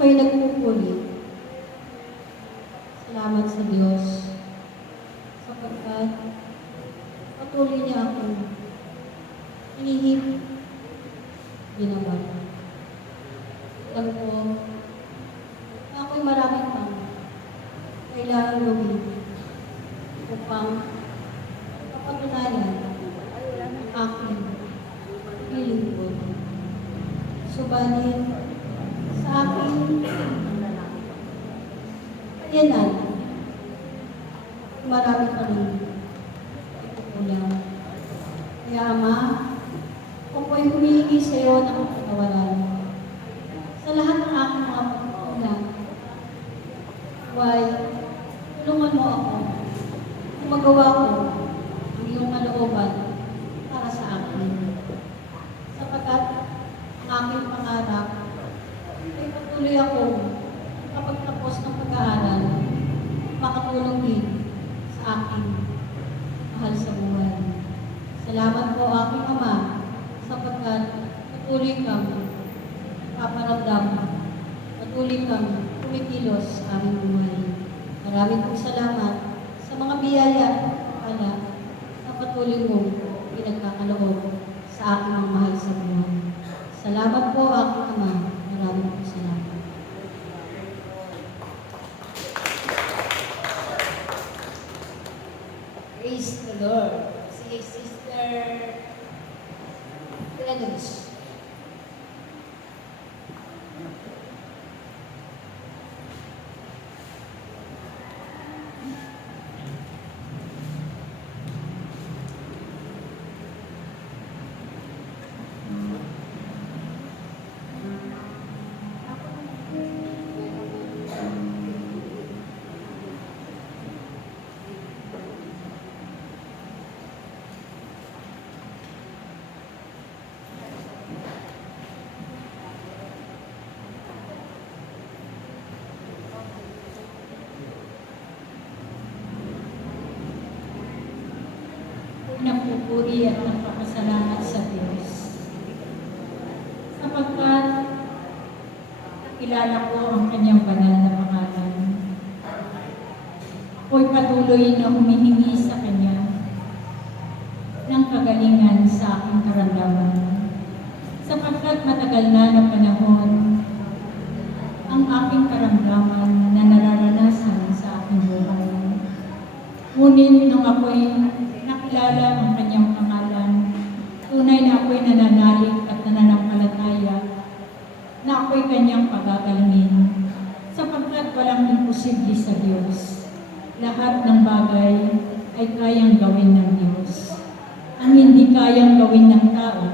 Ako'y nagpupuli. Salamat sa Diyos sapagkat patuloy niya akong inihip, ginawa. Alam ko na ako'y maraming pang kailangan gawin upang kapatunayan ang aking lilingkod. Subalit, sa aking kayanan, marami pa rin ikukulang. Kaya Ama, ako'y humihingi sa iyo ng kapatawaran. Sa lahat ng aking mga pagkukulang, tulungan mo ako kung magawa ko ang iyong kalooban para sa akin. Sapagkat ang aking pangarap ay patuloy ako kapag tapos ng pag-aaral, makatulong din sa aking mahal sa buhay. Salamat po aking Ama sapagkat patuloy kang paparamdam, patuloy kang kumikilos sa aming buhay. Maraming pong salamat sa mga biyaya na patuloy mong pinagkakaloob sa aking mga mahal sa buhay. Salamat po aking Ama. Maraming pong salamat. Praise the Lord. Si Sister Gladys. Nagpupuri at nagpapasalamat sa Diyos. Sapagkat kilala ko ang kanyang banal na pangalan. Ako'y patuloy na humihingi sa kanya ng kagalingan sa aking karamdaman. Sapagkat matagal na panahon ang aking karamdaman na nararanasan sa aking buhay. Ngunit nung ako'y nakilala ang kanyang pangalan, tunay na ako'y nananalig at nananampalataya na ako'y kanyang pagagalingin. Sapagkat walang imposible sa Diyos. Lahat ng bagay ay kayang gawin ng Diyos. Ang hindi kayang gawin ng tao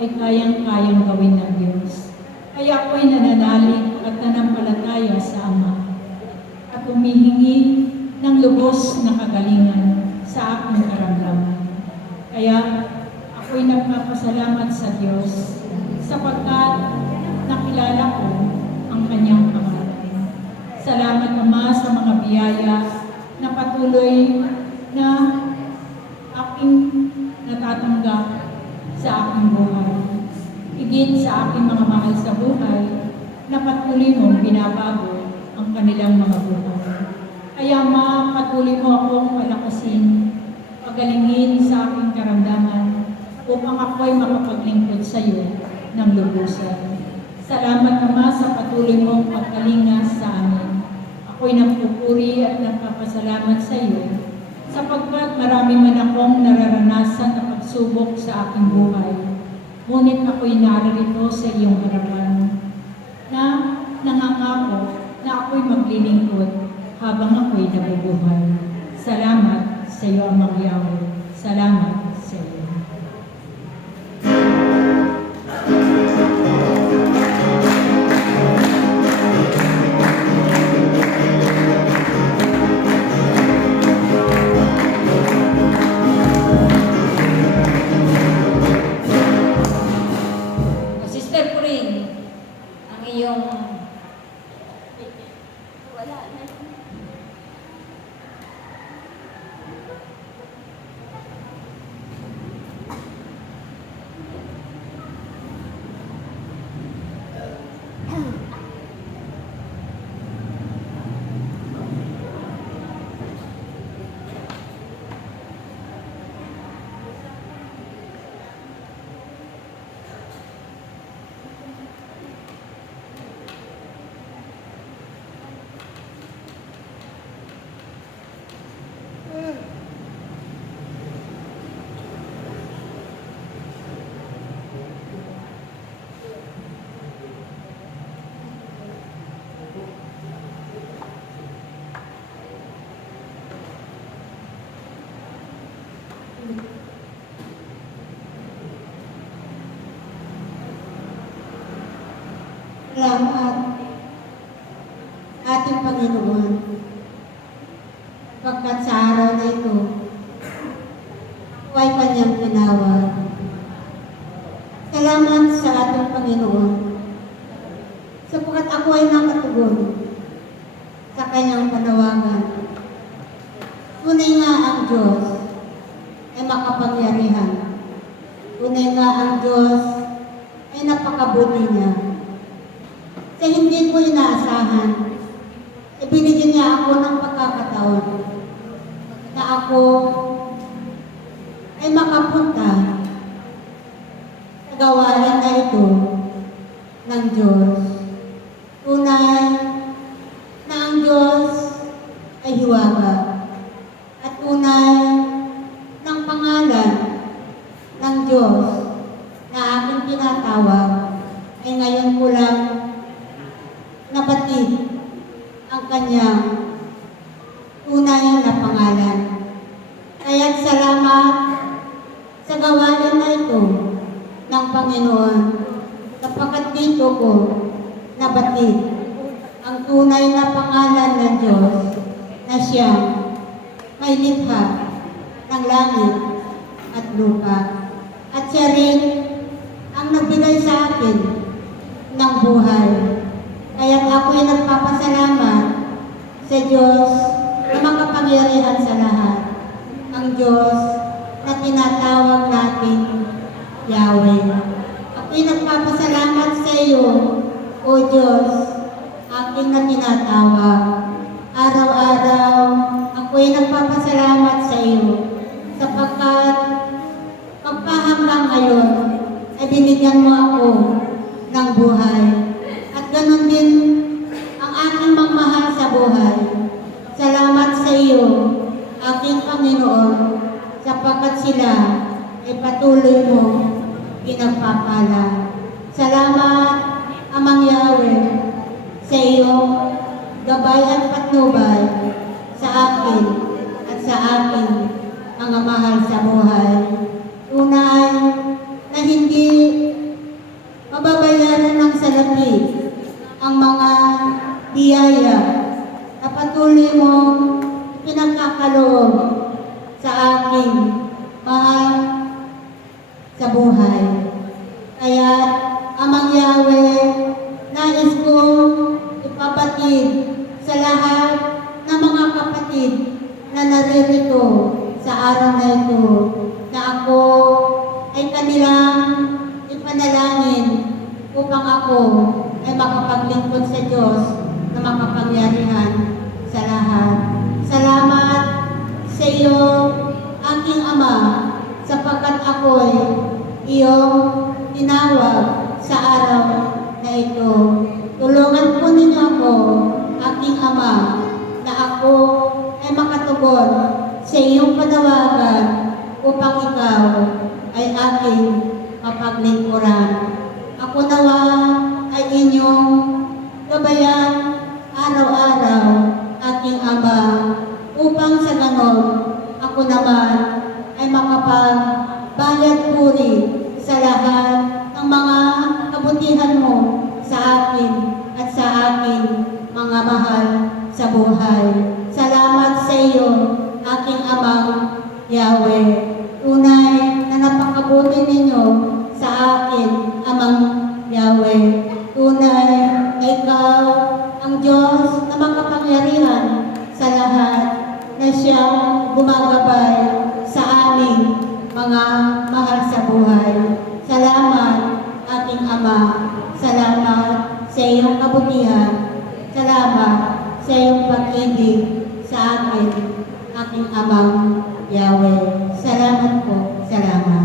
ay kayang gawin ng Diyos. Kaya ako'y nananalig at nanampalataya sa Ama at humihingi ng lubos na kagalingan sa aking karamdaman. Kaya ako'y nagpapasalamat sa Diyos sapagkat nakilala ko ang kanyang pangalan. Salamat Ama sa mga biyaya na patuloy na aking natatanggap sa aking buhay. Higit sa aking mga mahal sa buhay na patuloy mong binabago ang kanilang mga buhay. Kaya Ama, patuloy mo akong palakasin, pagalingin sa aking karamdaman upang ako'y makapaglingkod sa iyo ng lubusan. Salamat Ama sa patuloy mong pagkalinga sa amin. Ako'y nagpupuri at nagpapasalamat sa iyo sapagkat marami man akong nararanasan na pagsubok sa aking buhay. Ngunit ako'y naririto sa iyong harapan na nangangako na ako'y maglilingkod habang ako'y nabubuhay. Salamat sa iyo, Amang Yahweh. Salamat sa iyo. Sister Puring, ang iyong wala na. Salamat, ating Panginoon, pagkat sa araw na ito, ako ay kanyang tinawag. Salamat sa ating Panginoon, sapagkat ako ay nakatugon sa kanyang panawagan. Tunay nga ang Diyos ay makapangyarihan. Tunay nga ang Diyos ay napakabuti niya. Sa hindi ko inaasahan, ibinigyan niya ako ng pagkakataon na ako ay makapunta sa gawain na ito ng Diyos. Tunay na ang Diyos ay hiwaga at tunay ng pangalan ng Diyos na aking tinatawag ay ngayon ko lang nabatid ang kanyang tunay na pangalan. Kaya't salamat sa gawain na ito ng Panginoon sapagkat dito ko nabatid ang tunay na pangalan ng Diyos na siya may likha ng langit at lupa. At siya rin ang nagbigay sa akin ng buhay. Kaya't ako'y nagpapasalamat sa Diyos na makapangyarihan sa lahat. Ang Diyos na tinatawag natin Yahweh. Ako'y nagpapasalamat sa iyo, O Diyos, aking na tinatawag. Araw-araw, ako'y nagpapasalamat sa iyo sapagkat pagpahanggang ngayon ay binigyan mo ako ng buhay. At ganon din ang aking magmahal sa buhay. Salamat sa iyo, aking Panginoon, sapagkat sila ay patuloy mo pinagpapala. Salamat, Amang Yahweh, sa iyong gabay at patnubay sa akin at sa aking mga mahal sa buhay. Tunay na hindi mababayaran ng salapi ang mga biyaya na patuloy mong pinagkakaloob sa aking mahal sa buhay. Kaya, Amang Yahweh, nais kong ipabatid sa lahat ng mga kapatid na naririto sa araw na ito na ako ay kanilang ipanalangin upang ako ay makapaglingkod sa Diyos na makapangyarihan sa lahat. Salamat sa iyo, aking Ama, sapagkat ako'y iyong tinawag sa araw na ito. Tulungan po ninyo ako, aking Ama, na ako ay makatugon sa iyong panawagan upang ikaw ay aking mapaglingkuran. Ako nawa ay inyong gabayan araw-araw, aking Ama, upang sa ganon ako naman ay makapagbayad puri sa lahat ng mga kabutihan mo sa akin at sa aking mga mahal sa buhay. Salamat sa iyo, aking Amang Yahweh. Tunay na napakabuti ninyo sa akin, Amang Yahweh. Tunay na ikaw ang Diyos na makapangyarihan sa lahat na siyang gumagabay sa aming mga mahal sa buhay. Salamat, aking Ama. Salamat sa iyong kabutihan. Salamat sa iyong pag-ibig sa akin, aking Amang Yahweh. Salamat po. Salamat.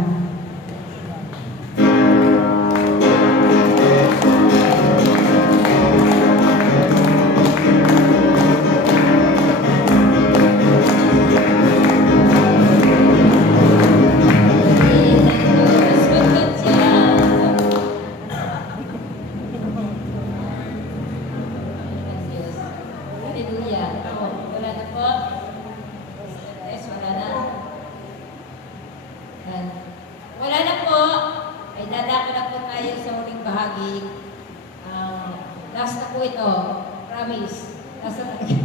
Hallelujah. Wala na po. Yes, wala na. Wala na po. Ay dadako na po tayo sa huling bahagi. Last na po ito. Promise. Last na talaga.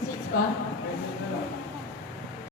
Six pa?